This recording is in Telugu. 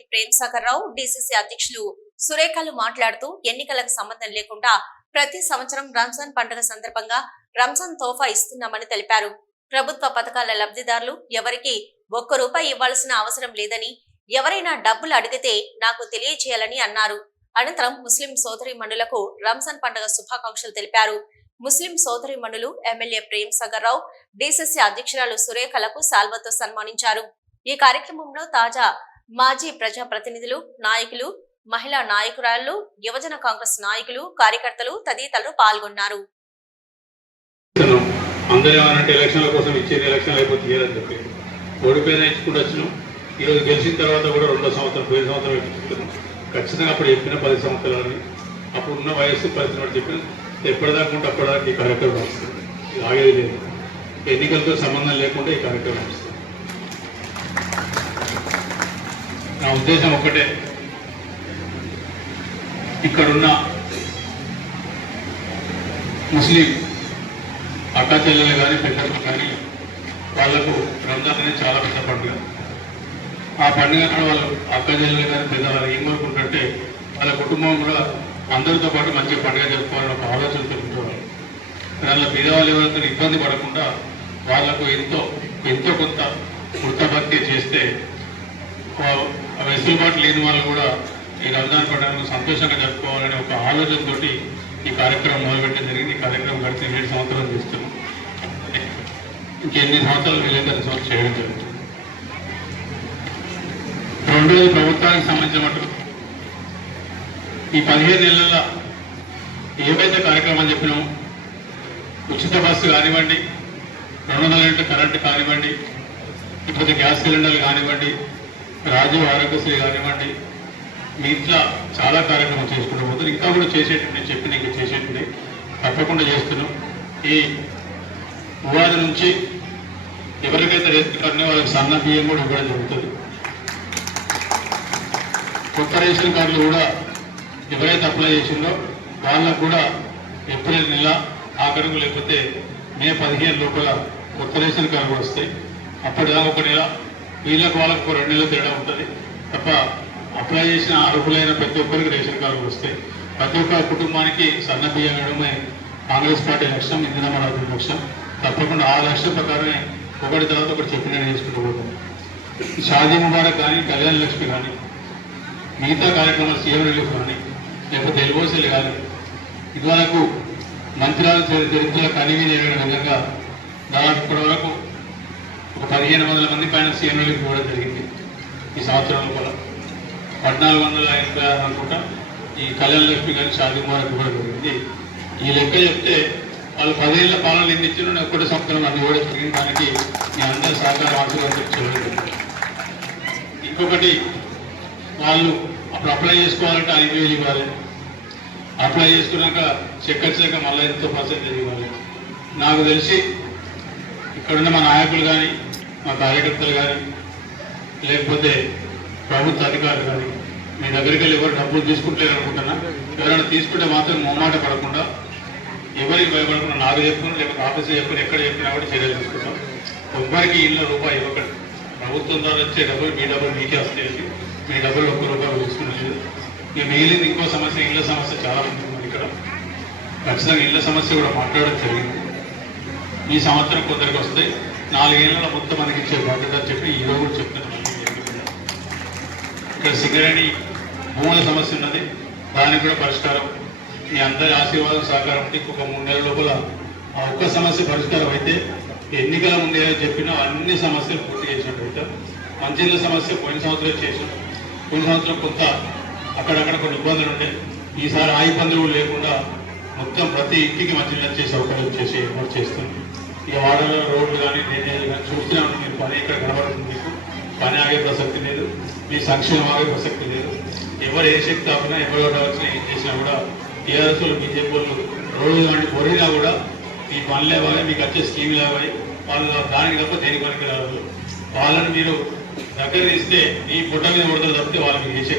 ప్రేమ్ సాగర్ రావు డిసిసి అధ్యక్షులు సురేఖలు మాట్లాడుతూ ఎన్నికలకు సంబంధం లేకుండా ప్రతి సంవత్సరం రంజాన్ పండుగ సందర్భంగా రంజాన్ తోఫా ఇస్తున్నామని తెలిపారు. ప్రభుత్వ పథకాల లబ్ధిదారులు ఎవరికి ఒక్క రూపాయి ఇవ్వాల్సిన అవసరం లేదని ఎవరైనా డబ్బులు అడిగితే నాకు తెలియచేయాలని అన్నారు. అనంతరం ముస్లిం సోదరి మణులకు రంజాన్ పండుగ శుభాకాంక్షలు తెలిపారు. ముస్లిం సోదరి మణులు ఎమ్మెల్యే ప్రేమ్ సాగర్ రావు డిసిసి అధ్యక్షురాలు సురేఖలకు సాల్వతో సన్మానించారు. ఈ కార్యక్రమంలో తాజా మాజీ ప్రజా ప్రతినిధులు నాయకులు మహిళా నాయకురాళ్ళు యువజన కాంగ్రెస్ నాయకులు కార్యకర్తలు తదితరులు పాల్గొన్నారు. అందరూ ఏమనంటే ఎలక్షన్ల కోసం ఇచ్చేది ఎలక్షన్ లేకపోతే తీయదని చెప్పి ఓడిపోయిన ఇచ్చుకుంటూ వచ్చినాం. ఈరోజు గెలిచిన తర్వాత కూడా రెండో సంవత్సరం పేరు సంవత్సరం ఇచ్చుకుంటున్నాం ఖచ్చితంగా అప్పుడు చెప్పిన పది సంవత్సరాలని అప్పుడు ఉన్న వయస్సు పరిస్థితులు చెప్పిన ఎప్పటిదాకా ఉంటే అప్పటిదాకా ఈ కార్యక్రమం వస్తుంది. ఆగేది లేదు. ఎన్నికలతో సంబంధం లేకుండా ఈ కార్యక్రమం వస్తుంది. నా ఉద్దేశం ఒకటే ఇక్కడున్న ముస్లిం అక్క చెల్లెలు కానీ పెద్దలు కానీ వాళ్ళకు రంజాన్ అనేది చాలా పెద్ద పండుగ. ఆ పండుగ వాళ్ళు అక్క చెల్లెలు కానీ పెద్దవాళ్ళు ఏం కోరుకుంటుంటే వాళ్ళ కుటుంబం కూడా అందరితో పాటు మంచి పండుగ జరుపుకోవాలని ఒక ఆలోచన పెరుగుతున్నారు దానిలో పేదవాళ్ళు ఎవరైతే ఇబ్బంది పడకుండా వాళ్ళకు ఎంతో ఎంతో కొంత వృత్తభక్తి చేస్తే వెసులుబాటు లేని వాళ్ళు కూడా ఈ రంజాన్ పండుగను సంతోషంగా జరుపుకోవాలనే ఒక ఆలోచనతోటి ఈ కార్యక్రమం మొదలుపెట్టడం జరిగింది. ఈ కార్యక్రమం గడిచిన ఏడు సంవత్సరాలు చేస్తున్నాం. ఇంకెన్ని సంవత్సరాలు వీలైతే అన్ని చేయడం జరుగుతుంది. రెండోది ప్రభుత్వానికి సంబంధించిన మటుకు ఈ పదిహేను నెలల ఏవైతే కార్యక్రమాలు చెప్పినామో ఉచిత బస్సు కానివ్వండి రెండు వందల యూనిట్ల కరెంటు కానివ్వండి లేకపోతే గ్యాస్ సిలిండర్లు కానివ్వండి రాజీవ్ ఆరోగ్యశ్రీ కానివ్వండి మీ ఇంట్లో చాలా కార్యక్రమాలు చేసుకుంటూ పోతారు. ఇంకా కూడా చేసేటట్టు నేను చెప్పిన ఇంకా తప్పకుండా చేస్తున్నాం. ఈ ఉగాది నుంచి ఎవరికైతే రేషన్ కార్డు వాళ్ళకి సన్న బియ్యం కూడా ఇవ్వడం జరుగుతుంది. కొత్త రేషన్ కార్డులు కూడా ఎవరైతే అప్లై చేసిందో వాళ్ళకు కూడా ఏప్రిల్ నెల ఆఖరుకు లేకపోతే మే పదిహేను లోపల కొత్త రేషన్ కార్డు వస్తాయి. అప్పటిదాకా ఒక నెల వీళ్ళకు వాళ్ళకు ఒక రెండు నెలలు తేడా ఉంటుంది. తప్ప అప్లై చేసిన అర్హులైన ప్రతి ఒక్కరికి రేషన్ కార్డు వస్తాయి ప్రతి ఒక్క కుటుంబానికి సన్న బియ్యం కాంగ్రెస్ పార్టీ లక్ష్యం ఇందిరా మన లక్ష్యం. తప్పకుండా ఆ లక్ష్యం ప్రకారమే ఒకటి తర్వాత ఒకటి చెప్పిన చేసుకుంటూ పోతాం షాదీ ముబారక్ కానీ కళ్యాణ లక్ష్మి కానీ మిగతా కార్యక్రమాలు సీఎం రిలీఫ్ కానీ లేకపోతే ఎల్ఓసీలు కానీ ఇదివరకు మంత్రాలు చరిత్ర కనివి చేయడం విధంగా దాదాపు ఇప్పటి వరకు ఒక పదిహేను వందల మంది పైన సీఎం కూడా జరిగింది. ఈ సంవత్సరం కూడా పద్నాలుగు వందల ఎనభై ఆరు అనుకుంటా ఈ కళ్యాణ లక్ష్మి కానీ షాదీ కూడా జరిగింది. ఈ లెక్క చెప్తే వాళ్ళు పదేళ్ళ పాలన ఎన్ని ఇచ్చిన ఒకటి సంవత్సరం అది కూడా జరిగింది. దానికి మీ అందరి సహకారం ఆశీర్వాదం ఇంకొకటి వాళ్ళు అప్పుడు అప్లై చేసుకోవాలంటే ఐదు వేలు ఇవ్వాలి. అప్లై చేసుకున్నాక చెక్ వచ్చాక మళ్ళీ ఎంతో పర్సెంటేజ్ ఇవ్వాలి. నాకు తెలిసి ఇక్కడున్న మా నాయకులు కానీ మా కార్యకర్తలు కానీ లేకపోతే ప్రభుత్వ అధికారులు కానీ మీ దగ్గరికి వెళ్ళి ఎవరు డబ్బులు తీసుకుంటలేరు అనుకుంటున్నా ఎవరైనా తీసుకుంటే మాత్రం మొమ్మాట పడకుండా ఎవరికి భయపడకుండా నాకు చెప్పుకుని లేకపోతే ఆఫీసు చెప్పుకుని ఎక్కడ చెప్పినా కూడా చర్యలు తీసుకుంటాం. ఒక్కరికి ఇళ్ళ రూపాయి ఇవ్వకండి. ప్రభుత్వం ద్వారా వచ్చే డబ్బులు మీ డబ్బులు మీకే వస్తాయి. మీ డబ్బులు ఒక్క రూపాయలు తీసుకునేది. ఇక మిగిలింది ఇంకో సమస్య ఇళ్ళ సమస్య చాలా ఉంటుంది ఇక్కడ. ఖచ్చితంగా ఇళ్ళ సమస్య కూడా మాట్లాడడం జరిగింది. ఈ సంవత్సరం కొందరికి వస్తాయి నాలుగేళ్ళలో మొత్తం మనకి ఇచ్చే బాధ్యత అని చెప్పి ఈ రోజు కూడా చెప్తున్నాను ఇక్కడ సింగరేణి భూముల సమస్య ఉన్నది. దానికి కూడా పరిష్కారం. మీ అందరి ఆశీర్వాదం సహకారం ఉంటే ఇంకొక మూడు నెలల లోపల ఆ ఒక్క సమస్య పరిష్కారం అయితే ఎన్నికల ముందే చెప్పిన అన్ని సమస్యలు పూర్తి చేసినట్టు అవుతాం మంచిళ్ళ సమస్య పోయిన సంవత్సరం చేసాం పోయిన సంవత్సరం కొంత అక్కడక్కడ కొన్ని ఇబ్బందులు ఉండే. ఈసారి ఆ ఇబ్బందులు లేకుండా మొత్తం ప్రతి ఇంటికి మంచినీళ్ళు చేసే సౌకర్యం చేసి ఏర్పాటు చేస్తాం ఇక వాడలో రోడ్లు కానీ డ్రైనేజీలు కానీ చూస్తూనే ఉంటుంది మీరు పని ఇక్కడ కనబడుతుంది మీకు. పని ఆగే ప్రసక్తి లేదు. మీ సంక్షేమం ఆగే ప్రసక్తి లేదు. ఎవరు ఏ శక్తి ఆపినా ఎవరు వచ్చినా ఏం చేసినా కూడా టీఆర్ఎస్ బీజేపీ వాళ్ళు రోడ్లు కానీ పొరినా కూడా ఈ పనులే బాగా మీకు వచ్చే స్కీమ్లే ఇవ్వాలి వాళ్ళు దానికి తప్ప దేనికి పనికి రాదు వాళ్ళని మీరు దగ్గర ఇస్తే ఈ పుట్ట మీద కొడతారు తప్పితే వాళ్ళకి చేసే